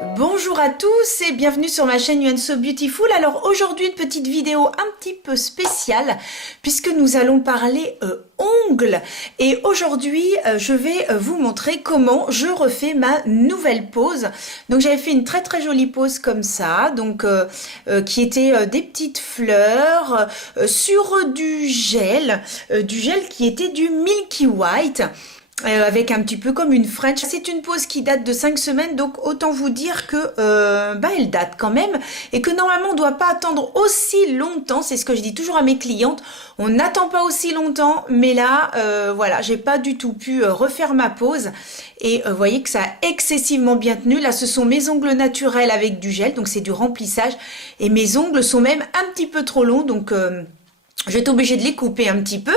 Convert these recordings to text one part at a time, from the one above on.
Bonjour à tous et bienvenue sur ma chaîne You So Beautiful. Alors aujourd'hui une petite vidéo un petit peu spéciale puisque nous allons parler ongles et aujourd'hui je vais vous montrer comment je refais ma nouvelle pose. Donc j'avais fait une très jolie pose comme ça, donc qui était des petites fleurs sur du gel qui était du Milky White. Avec un petit peu comme une French. C'est une pose qui date de 5 semaines, donc autant vous dire que elle date quand même et que normalement on ne doit pas attendre aussi longtemps. C'est ce que je dis toujours à mes clientes, on n'attend pas aussi longtemps, mais là voilà, j'ai pas du tout pu refaire ma pose et vous voyez que ça a excessivement bien tenu. Là ce sont mes ongles naturels avec du gel, donc c'est du remplissage et mes ongles sont même un petit peu trop longs, donc je vais être obligée de les couper un petit peu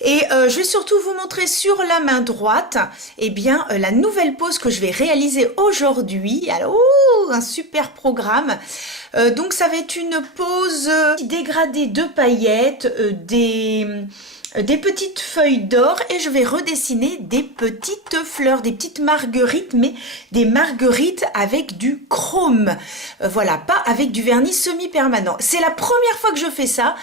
et je vais surtout vous montrer sur la main droite la nouvelle pose que je vais réaliser aujourd'hui. Alors un super programme. Donc ça va être une pose dégradée de paillettes, des petites feuilles d'or et je vais redessiner des petites fleurs, des petites marguerites, mais des marguerites avec du chrome. Voilà, pas avec du vernis semi-permanent. C'est la première fois que je fais ça.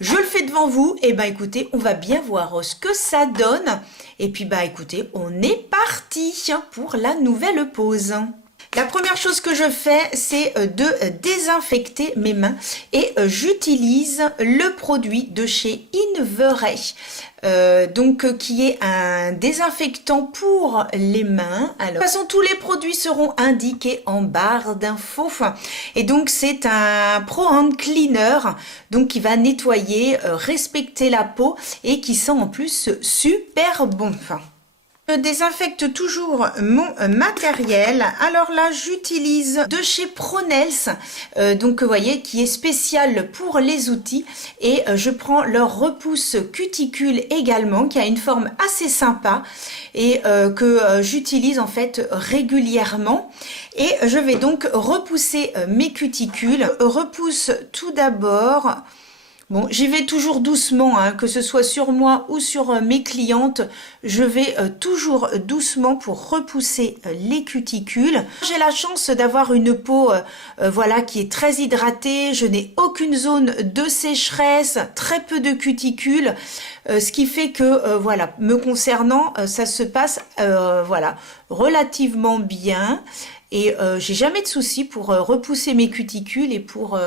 Je le fais devant vous, et écoutez, on va bien voir ce que ça donne. Et puis écoutez, on est parti pour la nouvelle pose. La première chose que je fais, c'est de désinfecter mes mains et j'utilise le produit de chez Inveray, qui est un désinfectant pour les mains. Alors, de toute façon, tous les produits seront indiqués en barre d'infos. Et donc, c'est un Pro Hand Cleaner, donc qui va nettoyer, respecter la peau et qui sent en plus super bon. Je désinfecte toujours mon matériel. Alors là, j'utilise de chez Pronels, vous voyez, qui est spécial pour les outils. Et je prends leur repousse cuticule également, qui a une forme assez sympa et que j'utilise en fait régulièrement. Et je vais donc repousser mes cuticules. Repousse tout d'abord. Bon, j'y vais toujours doucement, hein, que ce soit sur moi ou sur mes clientes, je vais toujours doucement pour repousser les cuticules. J'ai la chance d'avoir une peau voilà, qui est très hydratée, je n'ai aucune zone de sécheresse, très peu de cuticules, ce qui fait que voilà, me concernant, ça se passe voilà, relativement bien et j'ai jamais de soucis pour repousser mes cuticules et pour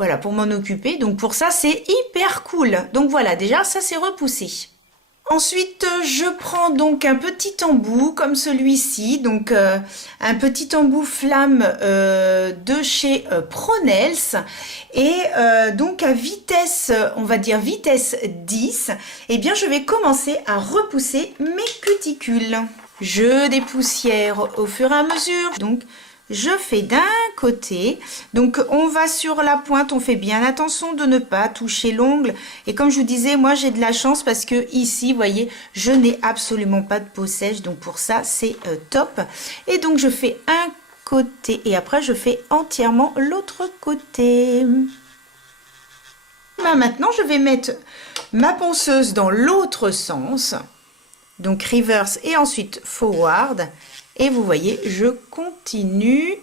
voilà, pour m'en occuper. Donc pour ça, c'est hyper cool. Donc voilà, déjà, ça c'est repoussé. Ensuite, je prends donc un petit embout comme celui-ci. Donc un petit embout flamme de chez Pronels. Et donc à vitesse, on va dire vitesse 10, eh bien je vais commencer à repousser mes cuticules. Je dépoussière au fur et à mesure. Donc je fais d'un côté, donc on va sur la pointe, on fait bien attention de ne pas toucher l'ongle. Et comme je vous disais, moi j'ai de la chance parce que ici, vous voyez, je n'ai absolument pas de peau sèche, donc pour ça c'est top. Et donc je fais un côté et après je fais entièrement l'autre côté. Maintenant je vais mettre ma ponceuse dans l'autre sens, donc reverse et ensuite forward. Et vous voyez, je continue.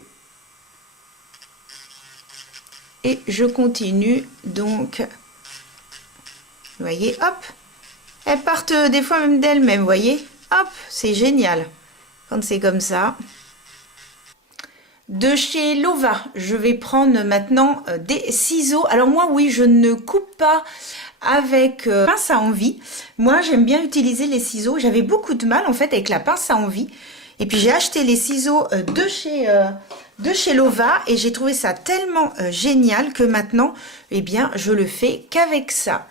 Et je continue. Donc, vous voyez, hop. Elles partent des fois même d'elles-mêmes, vous voyez. Hop, c'est génial. Quand c'est comme ça. De chez Lova, je vais prendre maintenant des ciseaux. Alors moi, oui, je ne coupe pas avec pince à envie. Moi, j'aime bien utiliser les ciseaux. J'avais beaucoup de mal, en fait, avec la pince à envie. Et puis j'ai acheté les ciseaux de chez Lova et j'ai trouvé ça tellement génial que maintenant, eh bien, je le fais qu'avec ça.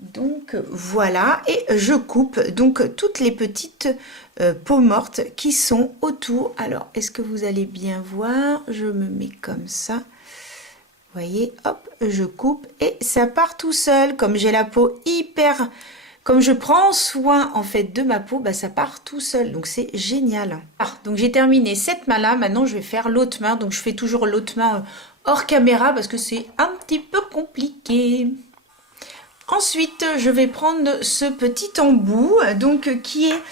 Donc voilà, et je coupe donc toutes les petites peaux mortes qui sont autour. Alors, est-ce que vous allez bien voir? Je me mets comme ça. Vous voyez, hop, je coupe et ça part tout seul. Comme j'ai la peau hyper... Comme je prends soin en fait de ma peau, ça part tout seul, donc c'est génial. Donc j'ai terminé cette main là, maintenant je vais faire l'autre main, donc je fais toujours l'autre main hors caméra parce que c'est un petit peu compliqué. Ensuite, je vais prendre ce petit embout, donc qui est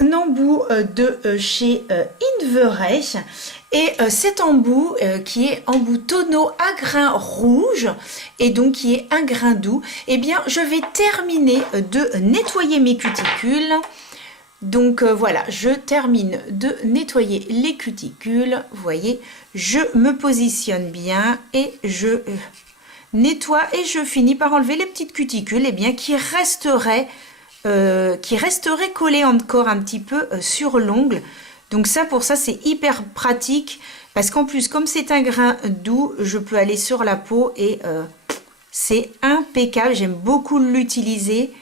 un embout de chez Inveray. Et cet embout qui est embout tonneau à grain rouge et donc qui est un grain doux, eh bien je vais terminer de nettoyer mes cuticules. Donc voilà, je termine de nettoyer les cuticules. Vous voyez, je me positionne bien et je nettoie et je finis par enlever les petites cuticules eh bien, qui resteraient collées encore un petit peu sur l'ongle. Donc ça, pour ça, c'est hyper pratique parce qu'en plus, comme c'est un grain doux, je peux aller sur la peau et c'est impeccable. J'aime beaucoup l'utiliser.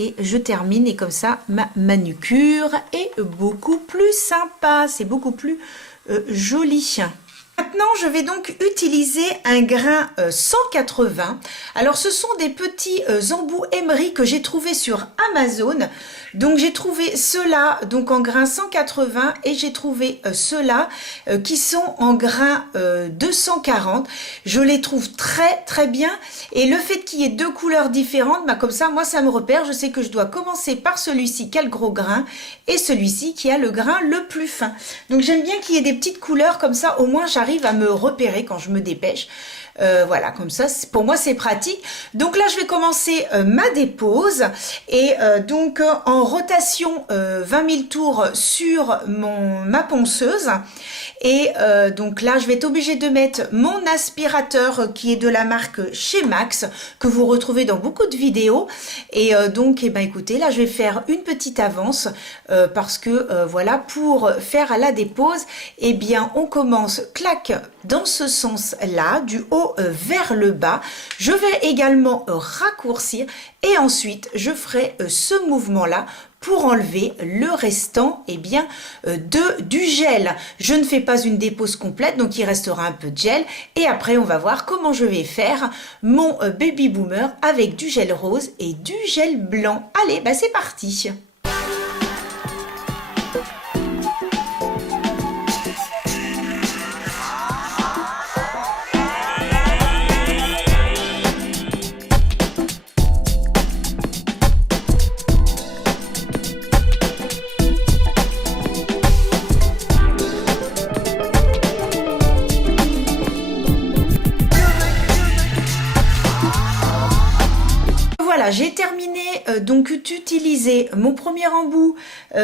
Et je termine et comme ça, ma manucure est beaucoup plus sympa. C'est beaucoup plus joli. Maintenant, je vais donc utiliser un grain 180. Alors, ce sont des petits embouts emery que j'ai trouvé sur Amazon. Donc, j'ai trouvé ceux-là donc en grain 180 et j'ai trouvé ceux-là qui sont en grain 240. Je les trouve très très bien et le fait qu'il y ait deux couleurs différentes, bah, comme ça, moi, ça me repère. Je sais que je dois commencer par celui-ci qui a le gros grain et celui-ci qui a le grain le plus fin. Donc, j'aime bien qu'il y ait des petites couleurs comme ça. Au moins, j'arrive à me repérer quand je me dépêche. Voilà, comme ça, pour moi, c'est pratique. Donc là, je vais commencer ma dépose et donc en rotation 20 000 tours sur ma ponceuse. Et donc là, je vais être obligée de mettre mon aspirateur qui est de la marque Chez Max, que vous retrouvez dans beaucoup de vidéos. Et donc, eh ben, écoutez, là, je vais faire une petite avance parce que voilà, pour faire la dépose, eh bien, on commence, clac, dans ce sens-là, du haut vers le bas. Je vais également raccourcir et ensuite, je ferai ce mouvement-là pour enlever le restant eh bien, du gel. Je ne fais pas une dépose complète, donc il restera un peu de gel. Et après, on va voir comment je vais faire mon baby boomer avec du gel rose et du gel blanc. Allez, bah c'est parti! Voilà, j'ai terminé donc d'utiliser mon premier embout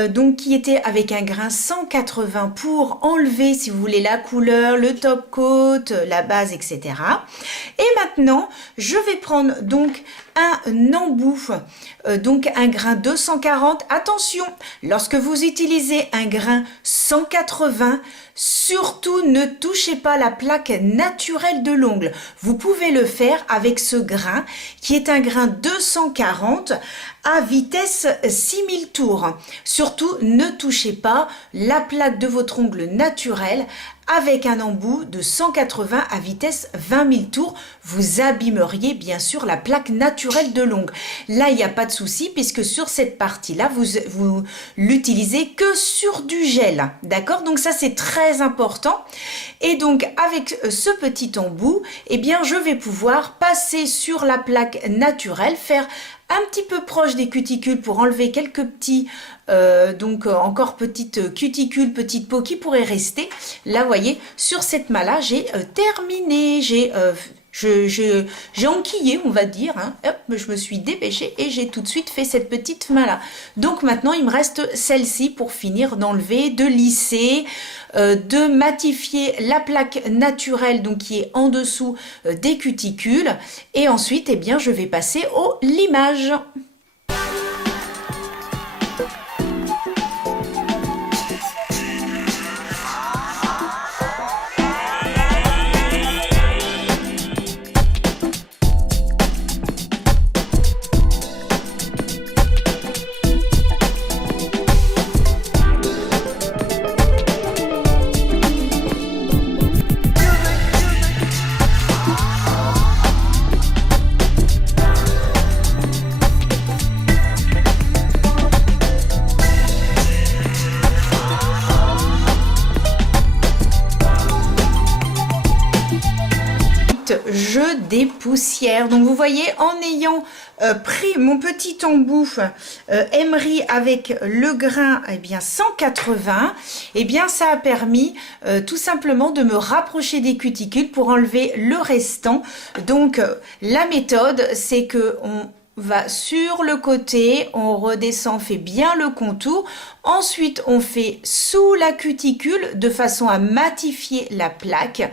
donc qui était avec un grain 180 pour enlever, si vous voulez, la couleur, le top coat, la base, etc. Et maintenant, je vais prendre donc un embout, donc un grain 240. Attention, lorsque vous utilisez un grain 180, surtout ne touchez pas la plaque naturelle de l'ongle. Vous pouvez le faire avec ce grain qui est un grain 240 à vitesse 6000 tours. Surtout ne touchez pas la plaque de votre ongle naturel avec un embout de 180 à vitesse 20 000 tours. Vous abîmeriez bien sûr la plaque naturelle de l'ongle. Là, il n'y a pas de souci puisque sur cette partie-là, vous l'utilisez que sur du gel. D'accord? Donc ça, c'est très important. Et donc, avec ce petit embout, eh bien, je vais pouvoir passer sur la plaque naturelle, faire un petit peu proche des cuticules pour enlever quelques petits, donc encore petites cuticules, petites peaux qui pourraient rester. Là, vous voyez, sur cette main-là, j'ai terminé, j'ai enquillé, on va dire, hein. Hop, je me suis dépêchée et j'ai tout de suite fait cette petite main-là. Donc maintenant, il me reste celle-ci pour finir d'enlever, de lisser, de matifier la plaque naturelle donc qui est en dessous des cuticules. Et ensuite, eh bien, je vais passer au limage. je dépoussière. Donc vous voyez, en ayant pris mon petit embout Emery avec le grain eh bien 180, eh bien ça a permis tout simplement de me rapprocher des cuticules pour enlever le restant. Donc la méthode, c'est que on va sur le côté, on redescend, fait bien le contour. Ensuite, on fait sous la cuticule de façon à matifier la plaque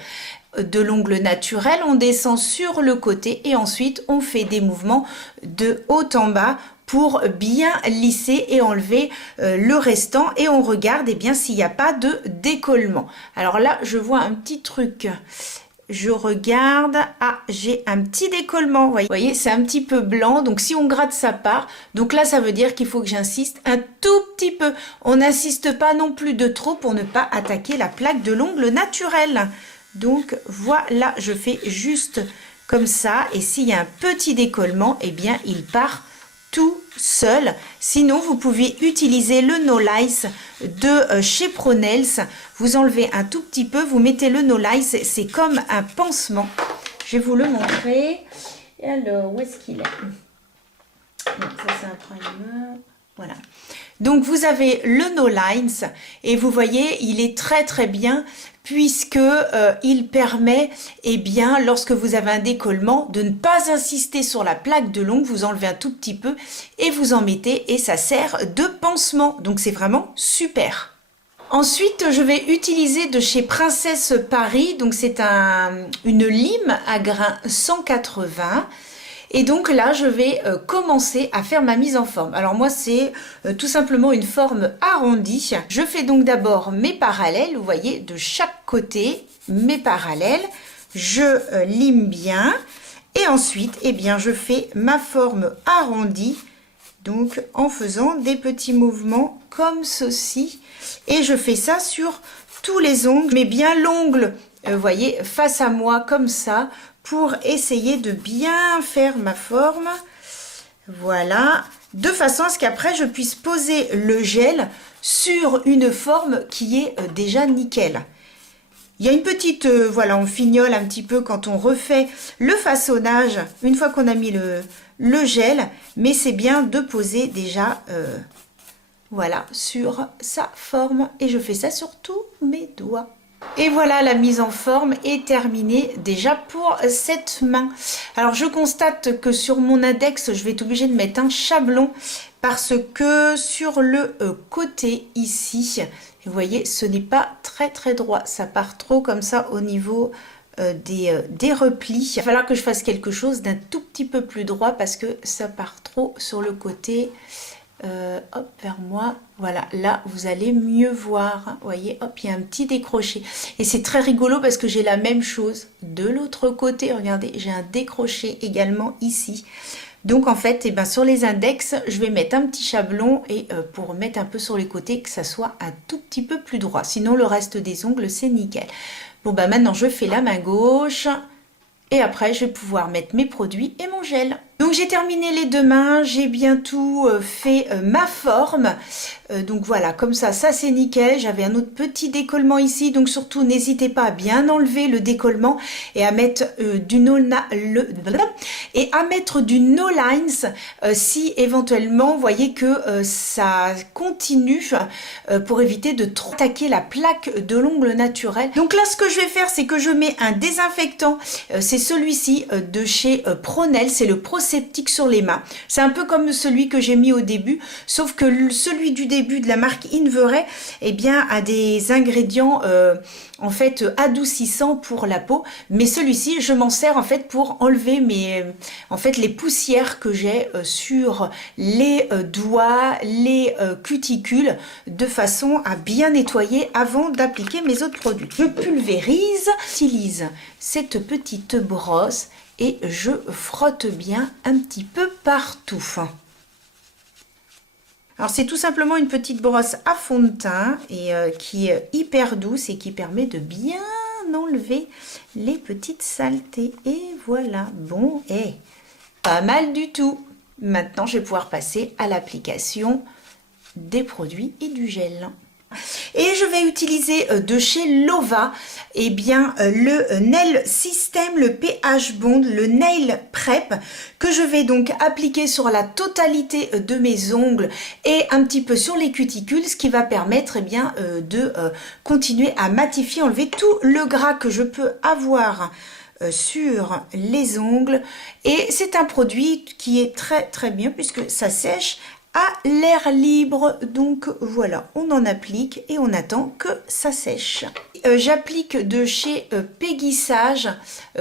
de l'ongle naturel. On descend sur le côté et ensuite, on fait des mouvements de haut en bas pour bien lisser et enlever le restant. Et on regarde eh bien s'il n'y a pas de décollement. Alors là, je vois un petit truc. Je regarde, ah j'ai un petit décollement, vous voyez c'est un petit peu blanc, donc si on gratte ça part, donc là ça veut dire qu'il faut que j'insiste un tout petit peu, on n'insiste pas non plus de trop pour ne pas attaquer la plaque de l'ongle naturel. Donc voilà, je fais juste comme ça et s'il y a un petit décollement, eh bien il part tout seul. Sinon, vous pouvez utiliser le No Lice de chez Pro-Nails. Vous enlevez un tout petit peu, vous mettez le No Lice, c'est comme un pansement. Je vais vous le montrer. Et alors, où est-ce qu'il est? Non, ça c'est un primer. Voilà. Donc vous avez le No Lice et vous voyez, il est très très bien puisque il permet, eh bien, lorsque vous avez un décollement, de ne pas insister sur la plaque de l'ongle, vous enlevez un tout petit peu et vous en mettez et ça sert de pansement. Donc c'est vraiment super. Ensuite, je vais utiliser de chez Princesse Paris, donc c'est une lime à grains 180. Et donc là, je vais commencer à faire ma mise en forme. Alors moi, c'est tout simplement une forme arrondie. Je fais donc d'abord mes parallèles, vous voyez, de chaque côté, mes parallèles. Je lime bien. Et ensuite, eh bien, je fais ma forme arrondie, donc en faisant des petits mouvements comme ceci. Et je fais ça sur tous les ongles, mais bien l'ongle, vous voyez, face à moi, comme ça, pour essayer de bien faire ma forme. Voilà, de façon à ce qu'après je puisse poser le gel sur une forme qui est déjà nickel. Il y a une petite, voilà, on fignole un petit peu quand on refait le façonnage une fois qu'on a mis le gel, mais c'est bien de poser déjà, voilà, sur sa forme. Et je fais ça sur tous mes doigts. Et voilà, la mise en forme est terminée déjà pour cette main. Alors je constate que sur mon index, je vais être obligée de mettre un chablon parce que sur le côté ici, vous voyez, ce n'est pas très très droit. Ça part trop comme ça au niveau des replis. Il va falloir que je fasse quelque chose d'un tout petit peu plus droit parce que ça part trop sur le côté. Hop, vers moi, voilà, là vous allez mieux voir, hein. Vous voyez, hop, il y a un petit décroché et c'est très rigolo parce que j'ai la même chose de l'autre côté. Regardez, j'ai un décroché également ici. Donc en fait, eh ben, sur les index, je vais mettre un petit chablon et pour mettre un peu sur les côtés que ça soit un tout petit peu plus droit, sinon le reste des ongles c'est nickel. Bon bah maintenant je fais la main gauche et après je vais pouvoir mettre mes produits et mon gel. Donc j'ai terminé les deux mains, j'ai bien tout fait ma forme. Donc voilà, comme ça c'est nickel. J'avais un autre petit décollement ici, donc surtout n'hésitez pas à bien enlever le décollement et à mettre du no lines si éventuellement vous voyez que ça continue pour éviter de trop attaquer la plaque de l'ongle naturel. Donc là ce que je vais faire, c'est que je mets un désinfectant, c'est celui-ci de chez Pro-Nails, c'est le Pro-Septic sur les mains. C'est un peu comme celui que j'ai mis au début, sauf que celui du début de la marque Inveray, eh bien, a des ingrédients en fait adoucissants pour la peau, mais celui-ci, je m'en sers en fait pour enlever les poussières que j'ai sur les doigts, les cuticules, de façon à bien nettoyer avant d'appliquer mes autres produits. Je pulvérise, j'utilise cette petite brosse et je frotte bien un petit peu partout. Alors c'est tout simplement une petite brosse à fond de teint et qui est hyper douce et qui permet de bien enlever les petites saletés. Et voilà, bon, et pas mal du tout. Maintenant je vais pouvoir passer à l'application des produits et du gel. Et je vais utiliser de chez Lova, eh bien, le Nail System, le pH Bond, le Nail Prep, que je vais donc appliquer sur la totalité de mes ongles et un petit peu sur les cuticules, ce qui va permettre eh bien, de continuer à matifier, enlever tout le gras que je peux avoir sur les ongles. Et c'est un produit qui est très bien puisque ça sèche à l'air libre. Donc voilà, on en applique et on attend que ça sèche. J'applique de chez Peggy Sage,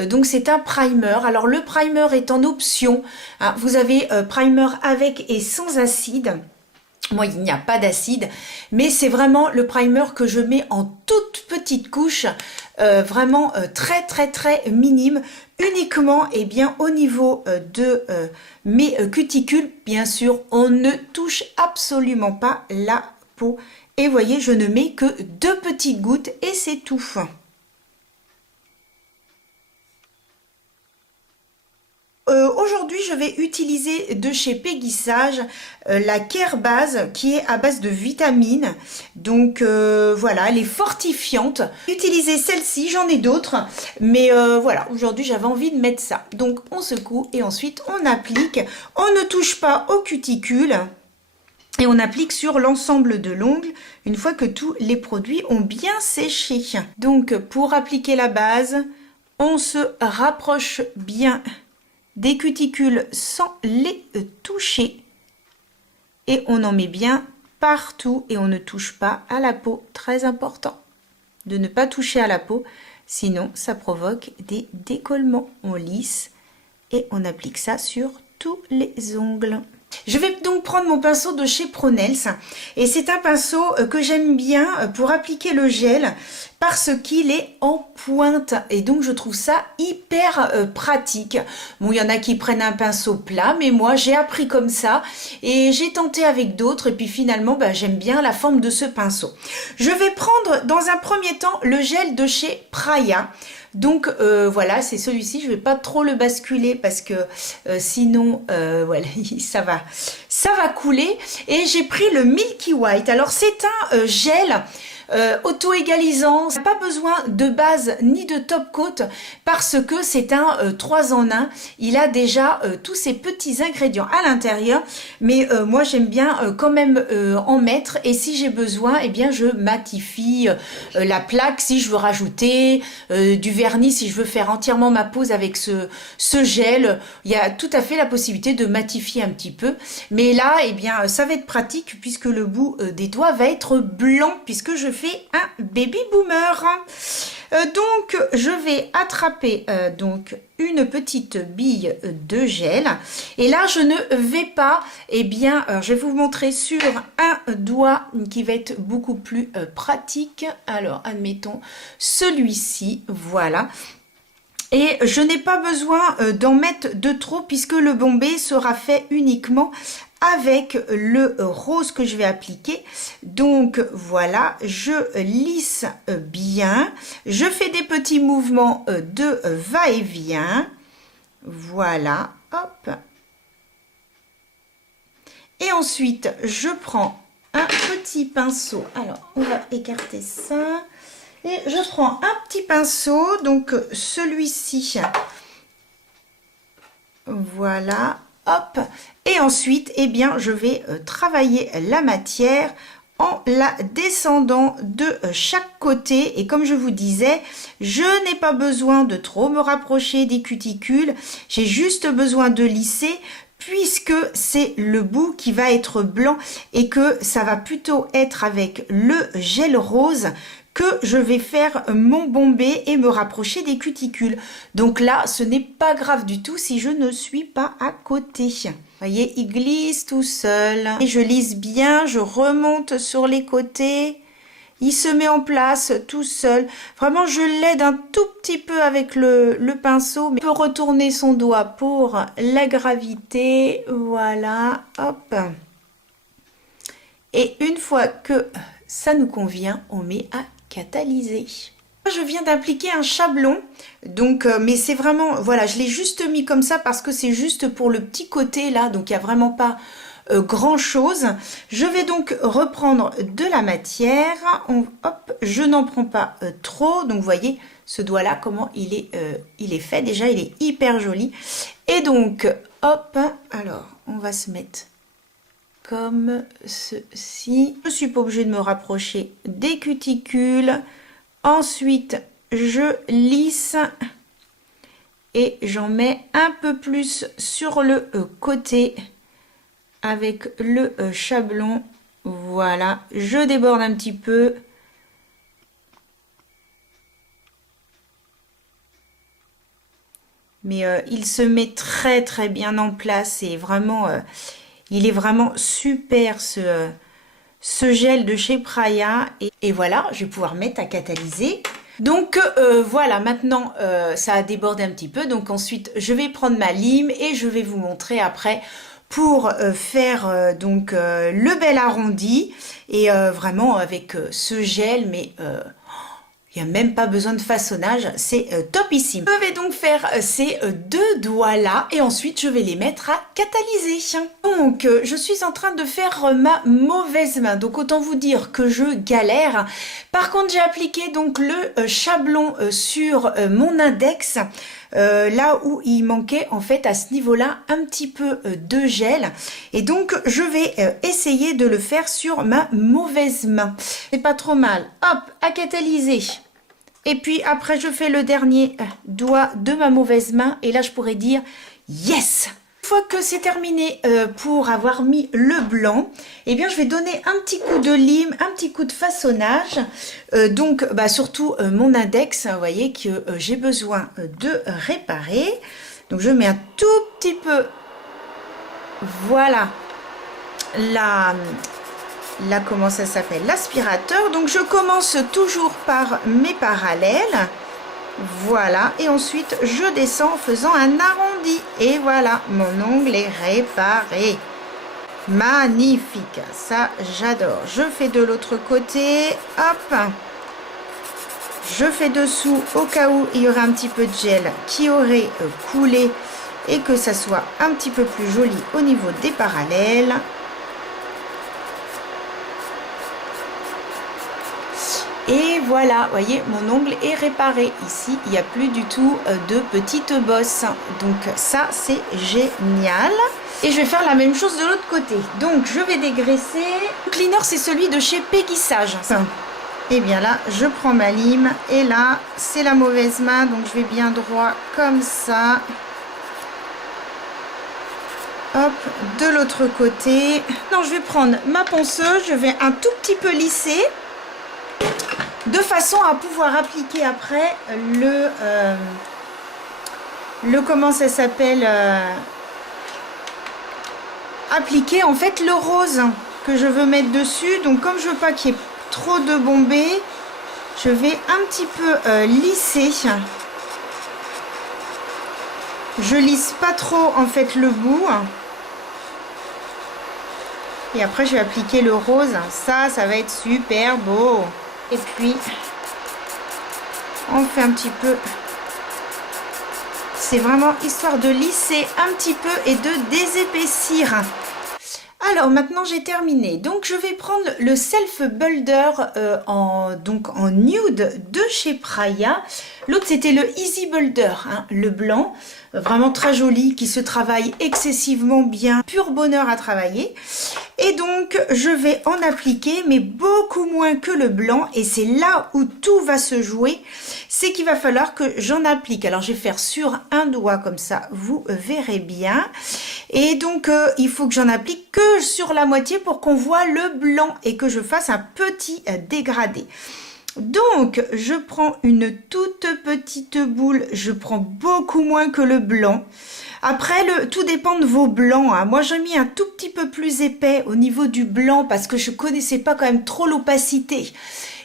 donc c'est un primer. Alors le primer est en option, hein. Vous avez primer avec et sans acide. Moi, il n'y a pas d'acide, mais c'est vraiment le primer que je mets en toute petite couche, vraiment très minime, uniquement eh bien, au niveau de mes cuticules. Bien sûr, on ne touche absolument pas la peau. Et vous voyez, je ne mets que 2 petites gouttes et c'est tout. Aujourd'hui, je vais utiliser de chez Peggy Sage la Care Base qui est à base de vitamines. Donc voilà, elle est fortifiante. Utilisez celle-ci, j'en ai d'autres. Mais voilà, aujourd'hui, j'avais envie de mettre ça. Donc on secoue et ensuite on applique. On ne touche pas aux cuticules. Et on applique sur l'ensemble de l'ongle une fois que tous les produits ont bien séché. Donc pour appliquer la base, on se rapproche bien des cuticules sans les toucher et on en met bien partout et on ne touche pas à la peau. Très important de ne pas toucher à la peau, sinon ça provoque des décollements. On lisse et on applique ça sur tous les ongles. Je vais donc prendre mon pinceau de chez Pronels et c'est un pinceau que j'aime bien pour appliquer le gel parce qu'il est en pointe et donc je trouve ça hyper pratique. Bon, il y en a qui prennent un pinceau plat, mais moi j'ai appris comme ça et j'ai tenté avec d'autres et puis finalement j'aime bien la forme de ce pinceau. Je vais prendre dans un premier temps le gel de chez Praia. Donc voilà, c'est celui-ci, je ne vais pas trop le basculer parce que sinon voilà, ça va couler. Et j'ai pris le Milky White. Alors c'est un gel auto-égalisant, pas besoin de base ni de top coat parce que c'est un 3 en 1. Il a déjà tous ces petits ingrédients à l'intérieur, mais moi j'aime bien quand même en mettre et si j'ai besoin, eh bien je matifie la plaque si je veux rajouter du vernis, si je veux faire entièrement ma pose avec ce gel. Il y a tout à fait la possibilité de matifier un petit peu, mais là eh bien ça va être pratique puisque le bout des doigts va être blanc puisque je fais un baby boomer. Donc je vais attraper donc une petite bille de gel et là je ne vais pas je vais vous montrer sur un doigt qui va être beaucoup plus pratique. Alors admettons celui-ci, voilà. Et je n'ai pas besoin d'en mettre de trop puisque le bombé sera fait uniquement avec le rose que je vais appliquer. Donc voilà, je lisse bien, je fais des petits mouvements de va-et-vient, voilà, hop. Et ensuite, je prends un petit pinceau, alors on va écarter ça, et je prends un petit pinceau, donc celui-ci, voilà, hop. Et ensuite, eh bien, je vais travailler la matière en la descendant de chaque côté. Et comme je vous disais, je n'ai pas besoin de trop me rapprocher des cuticules. J'ai juste besoin de lisser puisque c'est le bout qui va être blanc et que ça va plutôt être avec le gel rose que je vais faire mon bombé et me rapprocher des cuticules. Donc là, ce n'est pas grave du tout si je ne suis pas à côté. Vous voyez, il glisse tout seul. Et je lisse bien, je remonte sur les côtés. Il se met en place tout seul. Vraiment, je l'aide un tout petit peu avec le pinceau. Mais on peut retourner son doigt pour la gravité. Voilà, hop. Et une fois que ça nous convient, on met à catalyser. Je viens d'appliquer un chablon, donc mais c'est vraiment, voilà, je l'ai juste mis comme ça parce que c'est juste pour le petit côté là, donc il n'y a vraiment pas grand chose. Je vais donc reprendre de la matière. Hop, je n'en prends pas trop. Donc vous voyez ce doigt là comment il est fait. Déjà il est hyper joli. Et donc hop, alors on va se mettre comme ceci. Je suis pas obligée de me rapprocher des cuticules. Ensuite je lisse et j'en mets un peu plus sur le côté avec le chablon. Voilà, je déborde un petit peu. Mais il se met très très bien en place et vraiment il est vraiment super ce gel de chez Praia. Et voilà, je vais pouvoir mettre à catalyser. Donc voilà, maintenant ça a débordé un petit peu. Donc ensuite, je vais prendre ma lime et je vais vous montrer après pour faire donc le bel arrondi. Et vraiment avec ce gel, mais il n'y a même pas besoin de façonnage, c'est topissime. Je vais donc faire ces deux doigts là et ensuite je vais les mettre à catalyser. Donc je suis en train de faire ma mauvaise main, donc autant vous dire que je galère. Par contre j'ai appliqué donc le chablon sur mon index, là où il manquait en fait à ce niveau là un petit peu de gel, et donc je vais essayer de le faire sur ma mauvaise main. C'est pas trop mal. Hop, à catalyser. Et puis après je fais le dernier doigt de ma mauvaise main et là je pourrais dire yes. Une fois que c'est terminé pour avoir mis le blanc, eh bien je vais donner un petit coup de lime, un petit coup de façonnage, donc surtout mon index, vous voyez que j'ai besoin de réparer. Donc je mets un tout petit peu, voilà, comment ça s'appelle, l'aspirateur. Donc je commence toujours par mes parallèles, voilà, et ensuite je descends en faisant un arrondi et voilà, mon ongle est réparé. Magnifique, ça j'adore. Je fais de l'autre côté, hop, je fais dessous au cas où il y aurait un petit peu de gel qui aurait coulé et que ça soit un petit peu plus joli au niveau des parallèles. Et voilà, vous voyez, mon ongle est réparé. Ici, il n'y a plus du tout de petites bosses. Donc ça, c'est génial. Et je vais faire la même chose de l'autre côté. Donc, je vais dégraisser. Le cleaner, c'est celui de chez Péguissage. Et bien là, je prends ma lime. Et là, c'est la mauvaise main. Donc, je vais bien droit comme ça. Hop, de l'autre côté. Non, je vais prendre ma ponceuse. Je vais un tout petit peu lisser, de façon à pouvoir appliquer après le comment ça s'appelle, appliquer en fait le rose que je veux mettre dessus. Donc comme je veux pas qu'il y ait trop de bombées, je vais un petit peu lisser. Je lisse pas trop en fait le bout. Et après je vais appliquer le rose. Ça va être super beau. Et puis, on fait un petit peu. C'est vraiment histoire de lisser un petit peu et de désépaissir. Alors maintenant j'ai terminé. Donc je vais prendre le Self Builder en nude de chez Praia. L'autre c'était le Easy Builder, hein, le blanc. Vraiment très joli, qui se travaille excessivement bien. Pur bonheur à travailler. Et donc je vais en appliquer, mais beaucoup moins que le blanc. Et c'est là où tout va se jouer. C'est qu'il va falloir que j'en applique. Alors je vais faire sur un doigt comme ça, vous verrez bien. Et donc il faut que j'en applique que sur la moitié pour qu'on voit le blanc et que je fasse un petit dégradé. Donc je prends une toute petite boule, je prends beaucoup moins que le blanc. Après, tout dépend de vos blancs, hein. Moi j'ai mis un tout petit peu plus épais au niveau du blanc parce que je connaissais pas quand même trop l'opacité.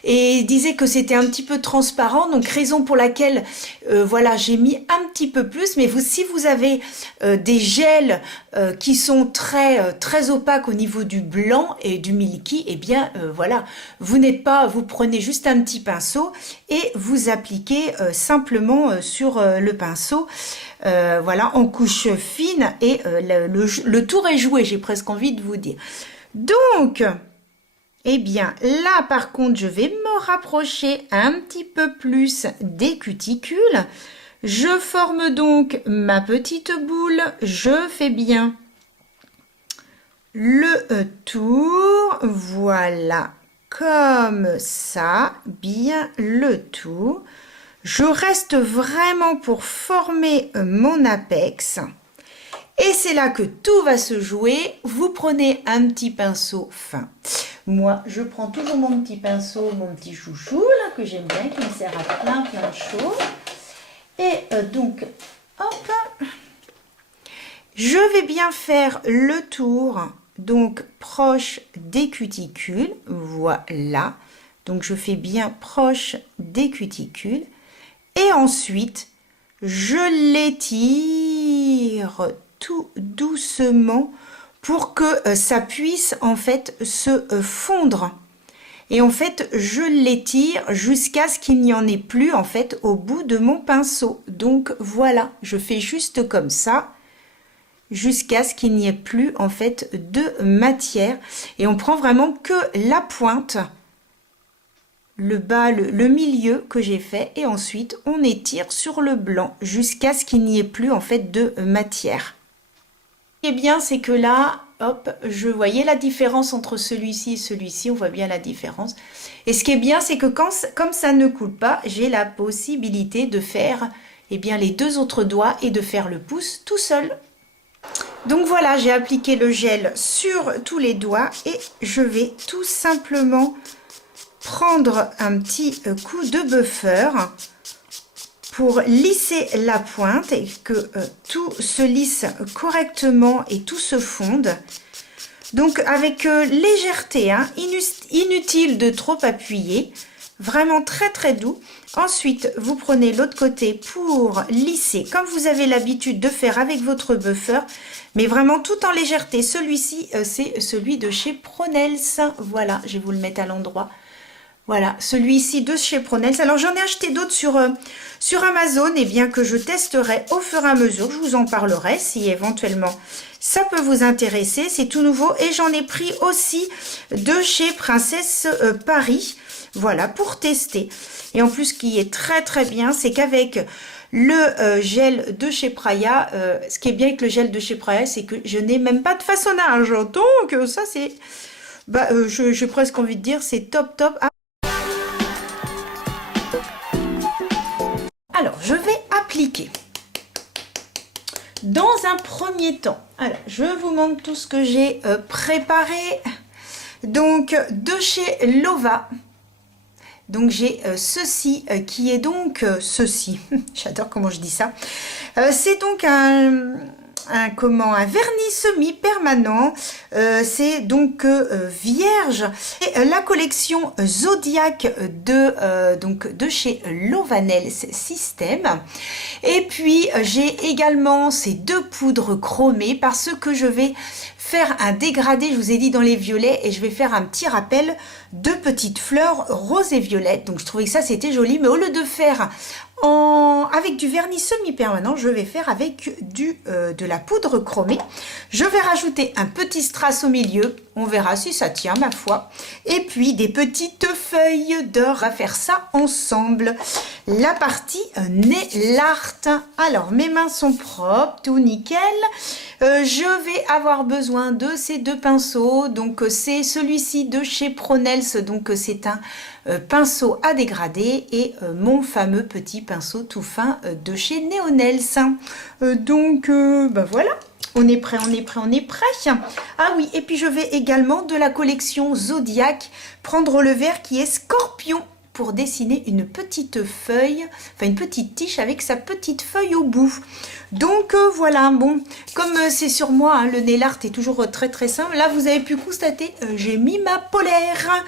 et disait que c'était un petit peu transparent, donc raison pour laquelle voilà, j'ai mis un petit peu plus. Mais si vous avez des gels qui sont très opaques au niveau du blanc et du milky, et bien voilà, vous prenez juste un petit pinceau et vous appliquez simplement sur le pinceau, voilà, en couche fine, et le tour est joué, j'ai presque envie de vous dire. Donc, eh bien, là, par contre, je vais me rapprocher un petit peu plus des cuticules. Je forme donc ma petite boule. Je fais bien le tour. Voilà, comme ça, bien le tour. Je reste vraiment pour former mon apex. Et c'est là que tout va se jouer. Vous prenez un petit pinceau fin. Moi, je prends toujours mon petit pinceau, mon petit chouchou, là, que j'aime bien, qui me sert à plein de choses. Et donc, hop, je vais bien faire le tour, donc proche des cuticules. Voilà. Donc, je fais bien proche des cuticules. Et ensuite, je l'étire tout doucement pour que ça puisse en fait se fondre. Et en fait, je l'étire jusqu'à ce qu'il n'y en ait plus en fait au bout de mon pinceau. Donc voilà, je fais juste comme ça jusqu'à ce qu'il n'y ait plus en fait de matière. Et on prend vraiment que la pointe, le bas, le milieu que j'ai fait, et ensuite on étire sur le blanc jusqu'à ce qu'il n'y ait plus en fait de matière. Ce qui est bien, c'est que là, hop, je voyais la différence entre celui-ci et celui-ci, on voit bien la différence. Et ce qui est bien, c'est que comme ça ne coule pas, j'ai la possibilité de faire eh bien, les deux autres doigts et de faire le pouce tout seul. Donc voilà, j'ai appliqué le gel sur tous les doigts et je vais tout simplement prendre un petit coup de buffer pour lisser la pointe et que tout se lisse correctement et tout se fonde. Donc avec légèreté, hein, inutile de trop appuyer, vraiment très doux. Ensuite, vous prenez l'autre côté pour lisser, comme vous avez l'habitude de faire avec votre buffer, mais vraiment tout en légèreté. Celui-ci, c'est celui de chez Pronels. Voilà, je vais vous le mettre à l'endroit. Voilà, celui-ci de chez Pronels. Alors, j'en ai acheté d'autres sur Amazon, et bien que je testerai au fur et à mesure. Je vous en parlerai si éventuellement ça peut vous intéresser. C'est tout nouveau et j'en ai pris aussi de chez Princesse Paris. Voilà, pour tester. Et en plus, ce qui est très bien, c'est qu'avec le gel de chez Praia, ce qui est bien avec le gel de chez Praia, c'est que je n'ai même pas de façonnage. Donc, ça, c'est... Bah, j'ai presque envie de dire, c'est top. Alors, je vais appliquer. Dans un premier temps, alors, je vous montre tout ce que j'ai préparé. Donc, de chez Lova. Donc, j'ai ceci qui est donc ceci. J'adore comment je dis ça. C'est donc un vernis semi-permanent. C'est donc vierge. Et la collection Zodiac de chez Lovanels System. Et puis j'ai également ces deux poudres chromées parce que je vais faire un dégradé, je vous ai dit, dans les violets, et je vais faire un petit rappel de petites fleurs roses et violettes. Donc je trouvais que ça c'était joli, mais au lieu de faire avec du vernis semi-permanent, je vais faire avec de la poudre chromée. Je vais rajouter un petit strass au milieu, on verra si ça tient, ma foi, et puis des petites feuilles d'or. On va faire ça ensemble. La partie nail art. Alors mes mains sont propres, tout nickel. Je vais avoir besoin de ces deux pinceaux. Donc c'est celui-ci de chez Pronels, donc c'est un pinceau à dégrader, et mon fameux petit pinceau tout fin de chez Neonels. Donc ben voilà, on est prêt. Ah oui, et puis je vais également de la collection Zodiac prendre le vert qui est Scorpion. pour dessiner une petite feuille, enfin une petite tige avec sa petite feuille au bout. Donc voilà, bon, comme c'est sur moi, hein, le nail art est toujours très très simple. Là, vous avez pu constater, j'ai mis ma polaire.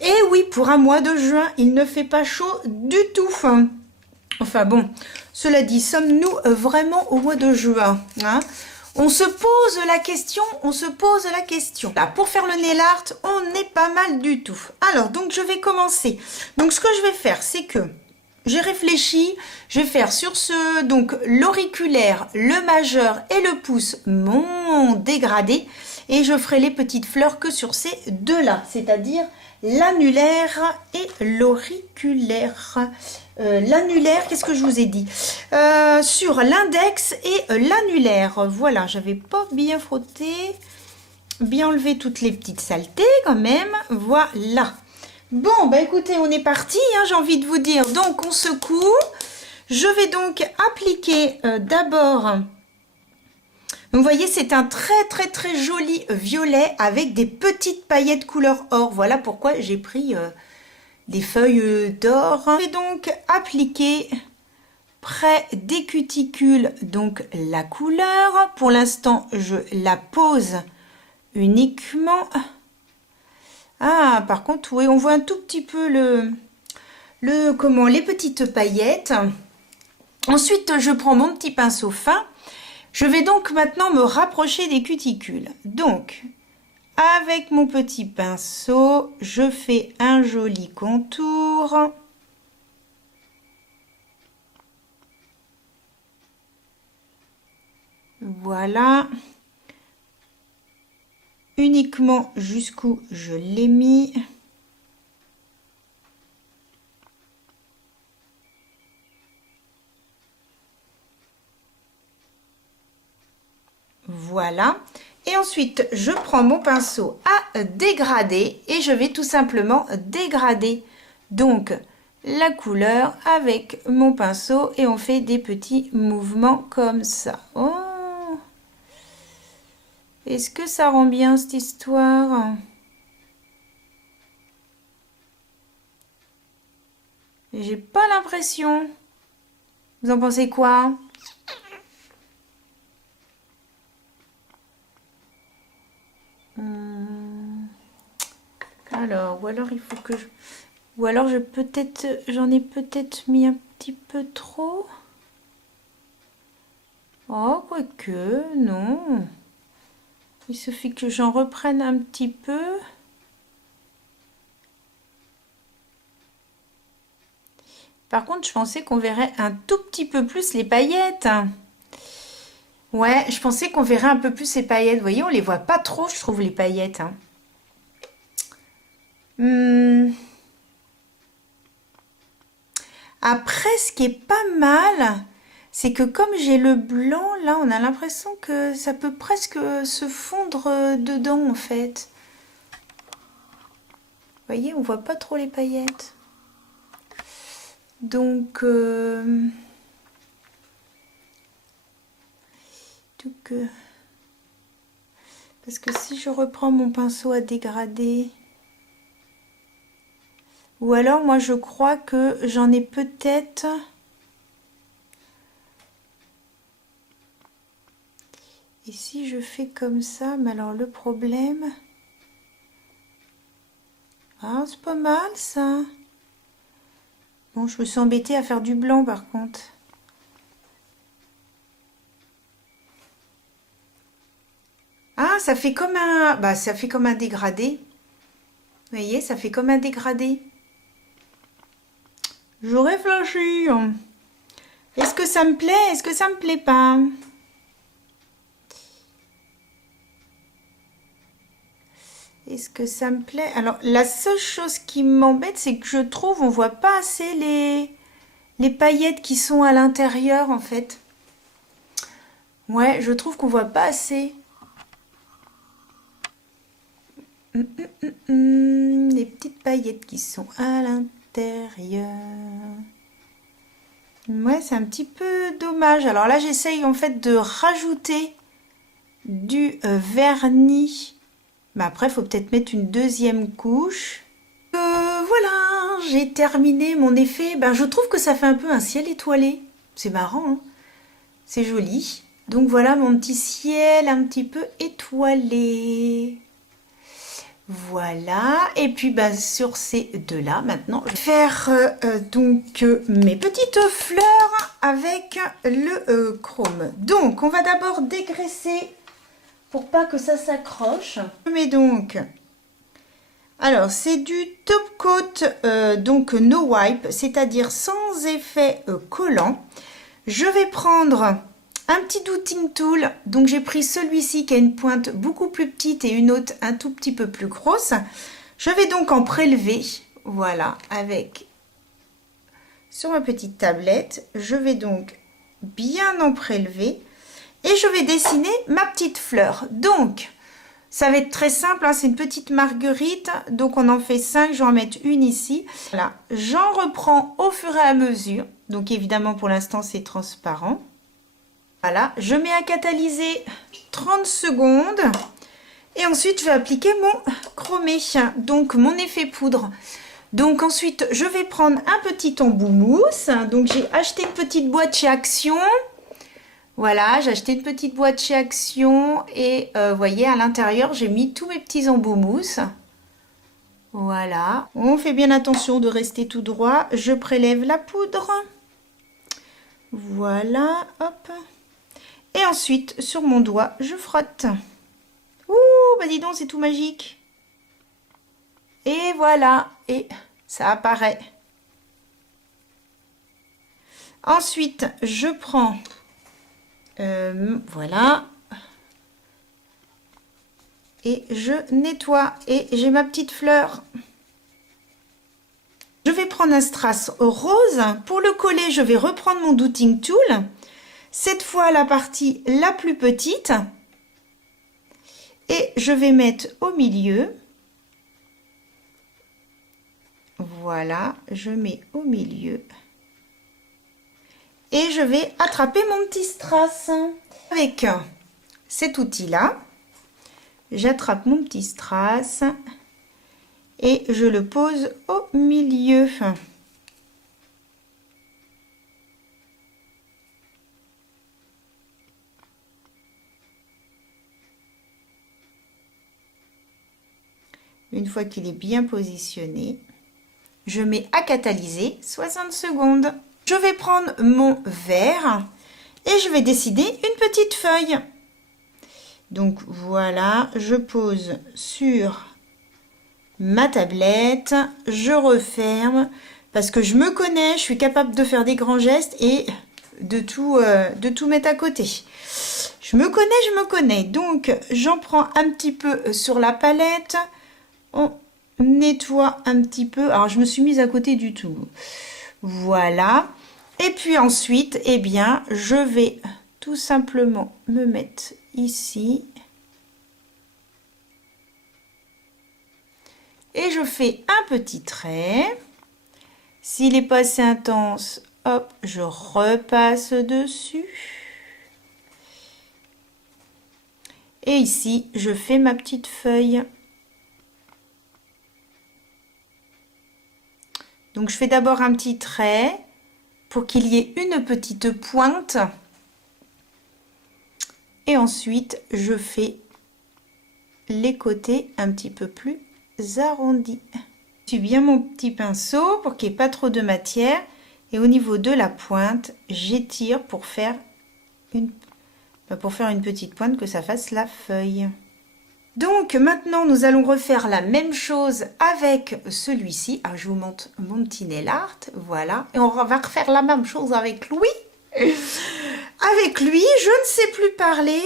Et oui, pour un mois de juin, il ne fait pas chaud du tout. Enfin bon, cela dit, sommes-nous vraiment au mois de juin, hein? On se pose la question, on se pose la question. Là, pour faire le nail art, on n'est pas mal du tout. Alors, donc je vais commencer. Donc ce que je vais faire, c'est que j'ai réfléchi, je vais faire sur ce, donc l'auriculaire, le majeur et le pouce, mon dégradé. Et je ferai les petites fleurs que sur ces deux-là, c'est-à-dire l'annulaire et l'auriculaire. L'annulaire, qu'est-ce que je vous ai dit? Sur l'index et l'annulaire. Voilà, j'avais pas bien frotté, bien enlevé toutes les petites saletés quand même. Voilà. Bon, bah écoutez, on est parti, hein, j'ai envie de vous dire. Donc, on secoue. Je vais donc appliquer d'abord... Donc, vous voyez, c'est un très, très, très joli violet avec des petites paillettes couleur or. Voilà pourquoi j'ai pris des feuilles d'or. Je vais donc appliquer près des cuticules donc la couleur. Pour l'instant, je la pose uniquement... Ah, par contre, oui, on voit un tout petit peu les petites paillettes. Ensuite, je prends mon petit pinceau fin. Je vais donc maintenant me rapprocher des cuticules. Donc, avec mon petit pinceau, je fais un joli contour. Voilà. Uniquement jusqu'où je l'ai mis. Voilà. Et ensuite, je prends mon pinceau à dégrader et je vais tout simplement dégrader donc la couleur avec mon pinceau et on fait des petits mouvements comme ça. Oh! Est-ce que ça rend bien cette histoire? J'ai pas l'impression. Vous en pensez quoi? Alors, ou alors il faut que je... Ou alors j'en ai peut-être mis un petit peu trop. Oh, quoique, non. Il suffit que j'en reprenne un petit peu. Par contre, je pensais qu'on verrait un tout petit peu plus les paillettes. Ouais, je pensais qu'on verrait un peu plus les paillettes. Vous voyez, on les voit pas trop, je trouve, les paillettes. Après, ce qui est pas mal, c'est que comme j'ai le blanc, là, on a l'impression que ça peut presque se fondre dedans, en fait. Vous voyez, on voit pas trop les paillettes. Donc, parce que si je reprends mon pinceau à dégrader, ou alors moi je crois que j'en ai peut-être... Et si je fais comme ça, mais alors le problème... Ah, c'est pas mal ça. Bon, je me suis embêtée à faire du blanc par contre. Ah, ça fait comme un... Bah, ça fait comme un dégradé. Vous voyez, ça fait comme un dégradé. Je réfléchis. Est-ce que ça me plaît? Est-ce que ça me plaît pas? Est-ce que ça me plaît? Alors, la seule chose qui m'embête, c'est que je trouve on voit pas assez les paillettes qui sont à l'intérieur, en fait. Ouais, je trouve qu'on voit pas assez. Les petites paillettes qui sont à l'intérieur. Ouais, c'est un petit peu dommage. Alors là, j'essaye en fait de rajouter du vernis. Mais après, il faut peut-être mettre une deuxième couche. Voilà, j'ai terminé mon effet. Ben, je trouve que ça fait un peu un ciel étoilé. C'est marrant, hein? C'est joli. Donc voilà mon petit ciel un petit peu étoilé. Voilà. Et puis ben, sur ces deux-là, maintenant, je vais faire donc mes petites fleurs avec le chrome. Donc, on va d'abord dégraisser pour pas que ça s'accroche. Je mets donc... Alors, c'est du top coat, donc no wipe, c'est-à-dire sans effet collant. Je vais prendre un petit douting tool, donc j'ai pris celui-ci qui a une pointe beaucoup plus petite et une autre un tout petit peu plus grosse. Je vais donc en prélever, voilà, avec sur ma petite tablette. Je vais donc bien en prélever et je vais dessiner ma petite fleur. Donc, ça va être très simple, hein, c'est une petite marguerite, donc on en fait 5, je vais en mettre une ici. Voilà, j'en reprends au fur et à mesure, donc évidemment pour l'instant c'est transparent. Voilà, je mets à catalyser 30 secondes et ensuite je vais appliquer mon chromé, donc mon effet poudre. Donc ensuite je vais prendre un petit embout mousse, donc j'ai acheté une petite boîte chez Action. Voilà, j'ai acheté une petite boîte chez Action et vous voyez à l'intérieur j'ai mis tous mes petits embouts mousse. Voilà, on fait bien attention de rester tout droit. Je prélève la poudre. Voilà, hop. Et ensuite sur mon doigt je frotte. Ouh, bah dis donc c'est tout magique. Et voilà, et ça apparaît. Ensuite je prends... voilà, et je nettoie et j'ai ma petite fleur. Je vais prendre un strass rose. Pour le coller, je vais reprendre mon douting tool, cette fois la partie la plus petite, et je vais mettre au milieu. Voilà, je mets au milieu. Et je vais attraper mon petit strass. Avec cet outil-là, j'attrape mon petit strass et je le pose au milieu. Une fois qu'il est bien positionné, je mets à catalyser 60 secondes. Je vais prendre mon verre et je vais dessiner une petite feuille. Donc voilà, je pose sur ma tablette, je referme parce que je me connais, je suis capable de faire des grands gestes et de tout mettre à côté. Je me connais. Donc j'en prends un petit peu sur la palette, on nettoie un petit peu. Alors je me suis mise à côté du tout. Voilà. Et puis ensuite, eh bien, je vais tout simplement me mettre ici. Et je fais un petit trait. S'il est pas assez intense, hop, je repasse dessus. Et ici, je fais ma petite feuille. Donc, je fais d'abord un petit trait pour qu'il y ait une petite pointe. Et ensuite, je fais les côtés un petit peu plus arrondis. Je suis bien mon petit pinceau pour qu'il n'y ait pas trop de matière. Et au niveau de la pointe, j'étire pour faire une petite pointe, que ça fasse la feuille. Donc maintenant, nous allons refaire la même chose avec celui-ci. Alors, je vous montre mon petit nail art. Voilà. Et on va refaire la même chose avec lui. Avec lui, je ne sais plus parler.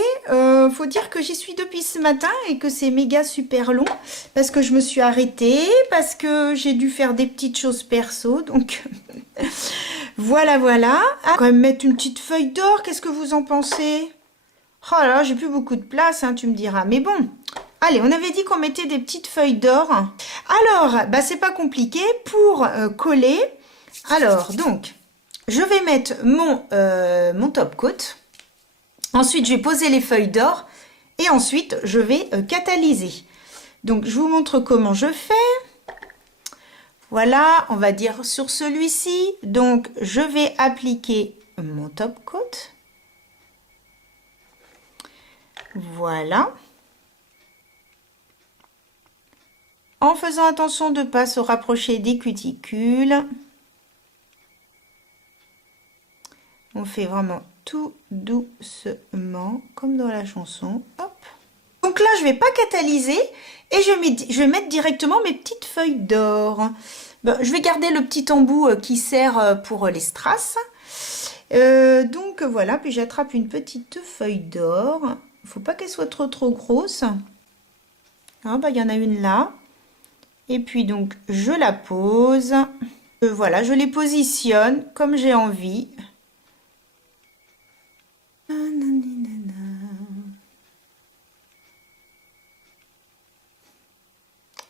Faut dire que j'y suis depuis ce matin et que c'est méga super long. Parce que je me suis arrêtée. Parce que j'ai dû faire des petites choses perso. Donc, voilà. Ah, quand même mettre une petite feuille d'or. Qu'est-ce que vous en pensez? Oh là là, j'ai plus beaucoup de place, hein, tu me diras. Mais bon, allez, on avait dit qu'on mettait des petites feuilles d'or. Alors, bah, c'est pas compliqué pour coller. Alors, donc, je vais mettre mon top coat. Ensuite, je vais poser les feuilles d'or. Et ensuite, je vais catalyser. Donc, je vous montre comment je fais. Voilà, on va dire sur celui-ci. Donc, je vais appliquer mon top coat. Voilà. En faisant attention de ne pas se rapprocher des cuticules. On fait vraiment tout doucement, comme dans la chanson. Hop. Donc là, je ne vais pas catalyser et je vais mettre directement mes petites feuilles d'or. Bon, je vais garder le petit embout qui sert pour les strass. Donc voilà, puis j'attrape une petite feuille d'or. Il ne faut pas qu'elle soit trop grosse. Ah, bah, il y en a une là. Et puis donc, je la pose. Voilà, je les positionne comme j'ai envie.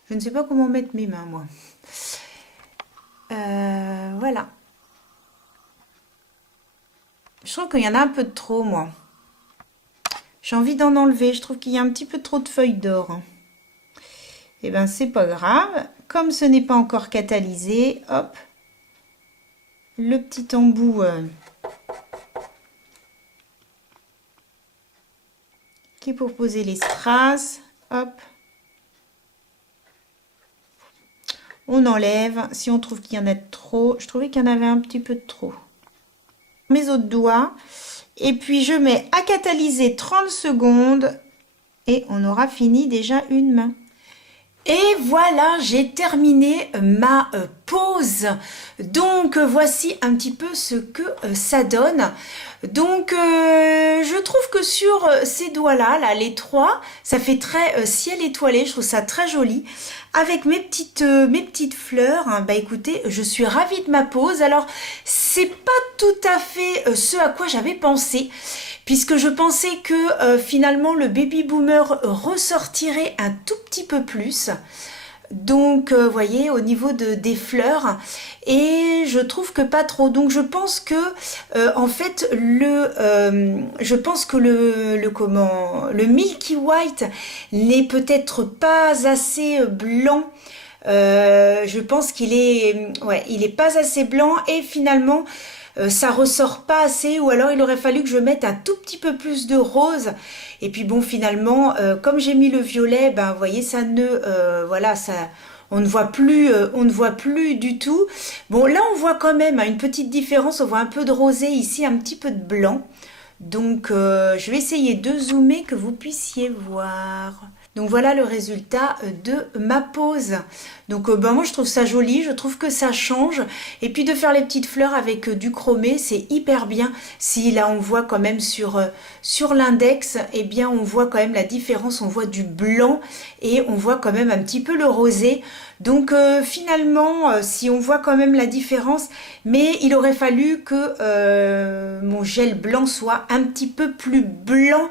Je ne sais pas comment mettre mes mains, moi. Voilà. Je trouve qu'il y en a un peu de trop, moi. J'ai envie d'en enlever. Je trouve qu'il y a un petit peu trop de feuilles d'or. Eh bien, c'est pas grave. Comme ce n'est pas encore catalysé, hop. Le petit embout qui est pour poser les strass. Hop. On enlève. Si on trouve qu'il y en a trop, je trouvais qu'il y en avait un petit peu de trop. Mes autres doigts. Et puis, je mets à catalyser 30 secondes. Et on aura fini déjà une main. Et voilà, j'ai terminé ma pose. Donc voici un petit peu ce que ça donne. Donc je trouve que sur ces doigts-là, là, les trois, ça fait très ciel étoilé. Je trouve ça très joli. Avec mes petites fleurs, hein, bah écoutez, je suis ravie de ma pose. Alors, c'est pas tout à fait ce à quoi j'avais pensé. Puisque je pensais que finalement le baby boomer ressortirait un tout petit peu plus. Donc, vous voyez, au niveau des fleurs, et je trouve que pas trop. Donc, je pense que, en fait, je pense que le Milky White n'est peut-être pas assez blanc. Je pense qu'il est, ouais, il est pas assez blanc et finalement, ça ressort pas assez, ou alors il aurait fallu que je mette un tout petit peu plus de rose. Et puis bon, finalement, comme j'ai mis le violet, ben vous voyez, ça ne, voilà, ça, on ne voit plus du tout. Bon, là on voit quand même une petite différence. On voit un peu de rosé ici, un petit peu de blanc. Donc je vais essayer de zoomer que vous puissiez voir. Donc voilà le résultat de ma pose. Donc ben moi je trouve ça joli, je trouve que ça change. Et puis de faire les petites fleurs avec du chromé, c'est hyper bien. Si là on voit quand même sur l'index, eh bien on voit quand même la différence. On voit du blanc et on voit quand même un petit peu le rosé. Donc finalement, si on voit quand même la différence, mais il aurait fallu que mon gel blanc soit un petit peu plus blanc.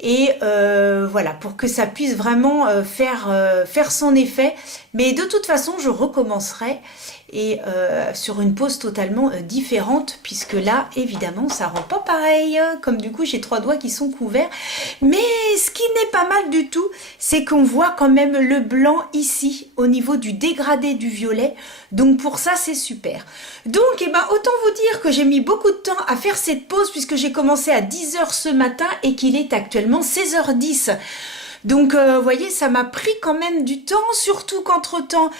Et voilà, pour que ça puisse vraiment faire son effet. Mais de toute façon, je recommencerai et sur une pose totalement différente, puisque là, évidemment, ça rend pas pareil. Comme du coup, j'ai 3 doigts qui sont couverts. Mais ce qui n'est pas mal du tout, c'est qu'on voit quand même le blanc ici, au niveau du dégradé du violet. Donc pour ça, c'est super. Donc, eh ben, autant vous dire que j'ai mis beaucoup de temps à faire cette pose, puisque j'ai commencé à 10 h ce matin et qu'il est actuellement 16 h 10. Donc, vous voyez, ça m'a pris quand même du temps, surtout qu'entre-temps,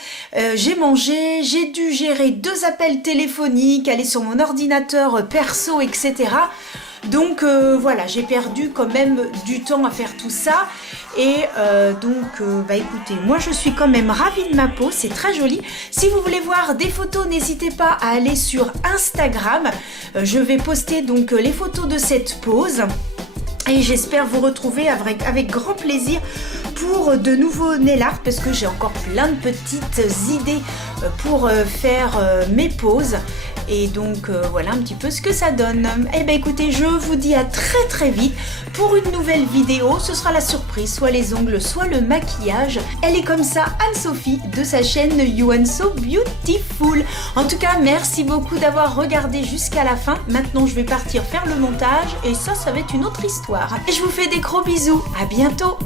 j'ai mangé, j'ai dû gérer 2 appels téléphoniques, aller sur mon ordinateur perso, etc. Donc, voilà, j'ai perdu quand même du temps à faire tout ça. Et donc, bah écoutez, moi je suis quand même ravie de ma peau, c'est très joli. Si vous voulez voir des photos, n'hésitez pas à aller sur Instagram. Je vais poster donc les photos de cette pose. Et j'espère vous retrouver avec grand plaisir pour de nouveaux nail art, parce que j'ai encore plein de petites idées pour faire mes poses. Et donc voilà un petit peu ce que ça donne. Et bien écoutez, je vous dis à très vite pour une nouvelle vidéo. Ce sera la surprise, soit les ongles, soit le maquillage. Elle est comme ça, Anne-Sophie, de sa chaîne You and So Beautiful. En tout cas, merci beaucoup d'avoir regardé jusqu'à la fin. Maintenant, je vais partir faire le montage et ça va être une autre histoire. Et je vous fais des gros bisous. À bientôt.